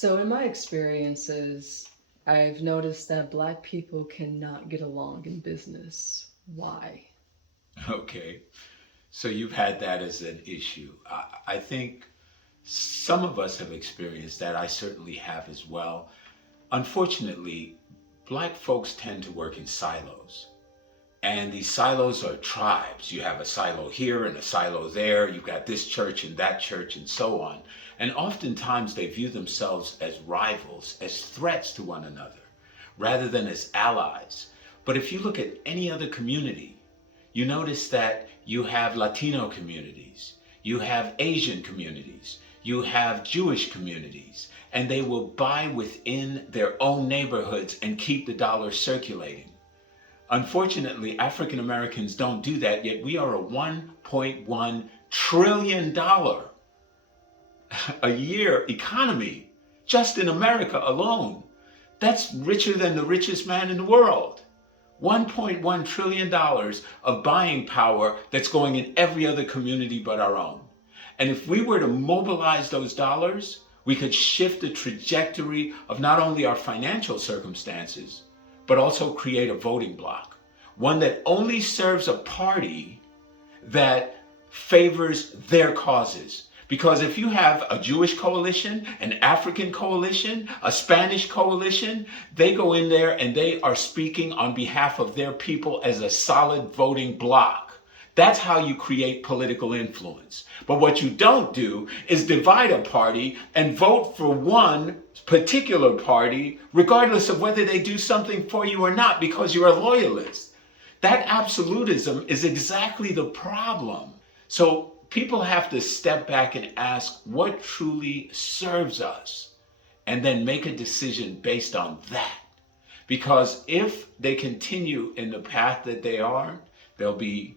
So, in my experiences, I've noticed that black people cannot get along in business. Why? Okay, so you've had that as an issue. I think some of us have experienced that. I certainly have as well. Unfortunately, black folks tend to work in silos. And these silos are tribes. You have a silo here and a silo there. You've got this church and that church and so on. And oftentimes they view themselves as rivals, as threats to one another, rather than as allies. But if you look at any other community, you notice that you have Latino communities, you have Asian communities, you have Jewish communities, and they will buy within their own neighborhoods and keep the dollar circulating. Unfortunately, African Americans don't do that, yet we are a $1.1 trillion a year economy just in America alone. That's richer than the richest man in the world. $1.1 trillion of buying power that's going in every other community but our own. And if we were to mobilize those dollars, we could shift the trajectory of not only our financial circumstances, but also create a voting bloc, one that only serves a party that favors their causes. Because if you have a Jewish coalition, an African coalition, a Spanish coalition, they go in there and they are speaking on behalf of their people as a solid voting bloc. That's how you create political influence. But what you don't do is divide a party and vote for one particular party, regardless of whether they do something for you or not, because you're a loyalist. That absolutism is exactly the problem. So people have to step back and ask what truly serves us, and then make a decision based on that. Because if they continue in the path that they are, there'll be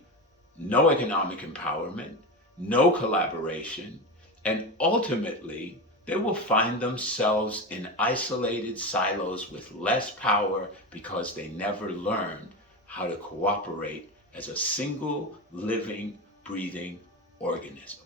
no economic empowerment, no collaboration, and ultimately they will find themselves in isolated silos with less power because they never learned how to cooperate as a single living, breathing organism.